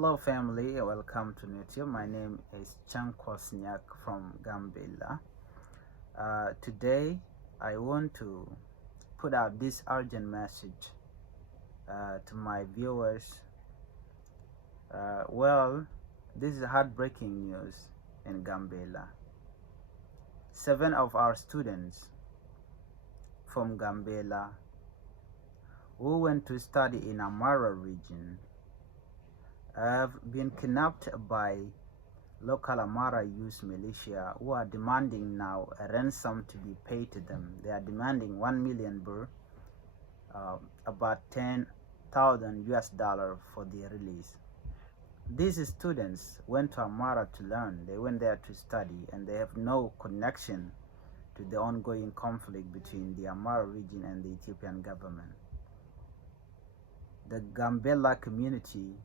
Hello family, welcome to YouTube. My name is Kwasniak from Gambella. Today I want to put out this urgent message to my viewers. This is heartbreaking news in Gambella. 7 of our students from Gambella who went to study in Amhara region have been kidnapped by local Amhara youth militia who are demanding now a ransom to be paid to them. They are demanding 1 million birr, about 10,000 US dollars for their release. These students went to Amhara to learn. They went there to study, and they have no connection to the ongoing conflict between the Amhara region and the Ethiopian government. The Gambella community,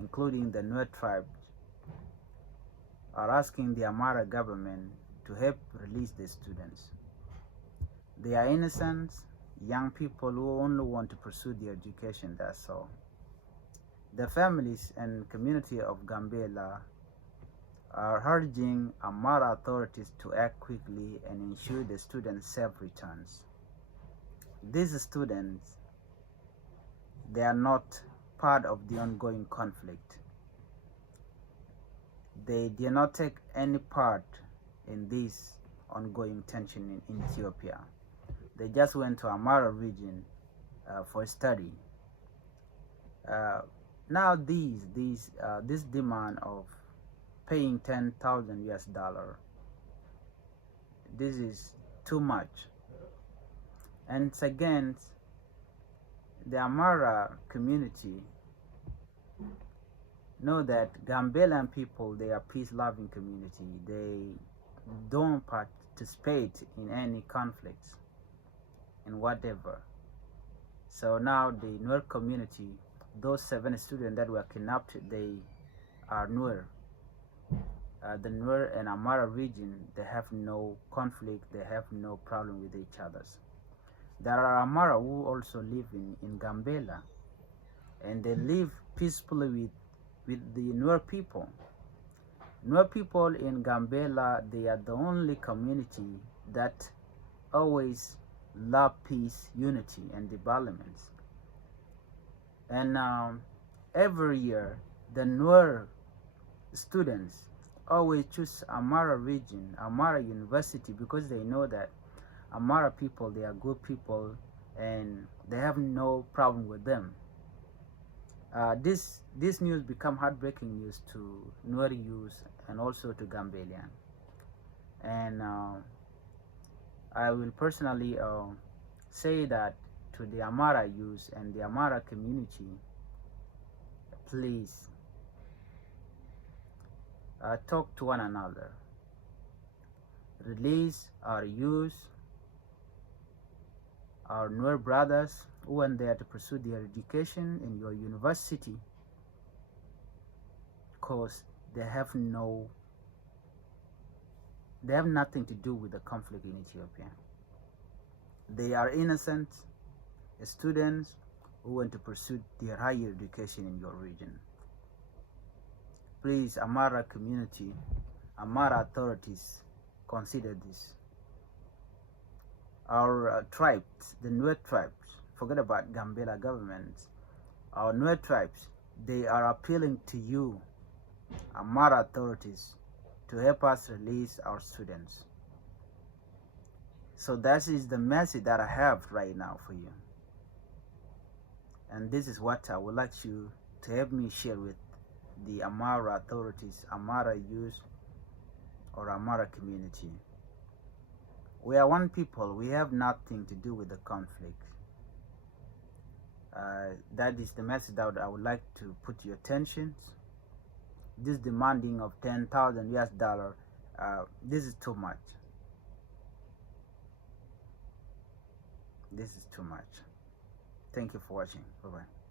including the Nuer tribe, are asking the Amhara government to help release the students. They are innocent young people who only want to pursue their education, that's all. The families and community of Gambella are urging Amhara authorities to act quickly and ensure the students' safe returns. These students, they are not part of the ongoing conflict. They did not take any part in this ongoing tension in Ethiopia. They just went to Amhara region for study. Now this demand of paying 10,000 US dollars, this is too much, and it's against the Amhara community. Know that Gambellan people, they are peace-loving community. They don't participate in any conflicts and whatever. So now the Nuer community, those 7 students that were kidnapped, they are Nuer. The Nuer and Amhara region, they have no conflict, they have no problem with each other. There are Amhara who also live in Gambella, and they live peacefully with the Nuer people. Nuer people in Gambella, they are the only community that always love peace, unity, and development. And every year, the Nuer students always choose Amhara region, Amhara University, because they know that Amhara people, they are good people and they have no problem with them. This news become heartbreaking news to Nuer youth and also to Gambellian. And I will personally say that to the Amhara youth and the Amhara community, please talk to one another. Release our youth, our Nuer brothers who went there to pursue their education in your university, because they have nothing to do with the conflict in Ethiopia. They are innocent students who want to pursue their higher education in your region. Please, Amhara community, Amhara authorities, consider this. Our tribes, the Nuer tribes, forget about Gambella government, our Nuer tribes, they are appealing to you, Amhara authorities, to help us release our students. So that is the message that I have right now for you. And this is what I would like you to help me share with the Amhara authorities, Amhara youth, or Amhara community. We are one people. We have nothing to do with the conflict. That is the message that I would like to put to your attention. This demanding of 10,000 US dollars, this is too much. This is too much. Thank you for watching. Bye-bye.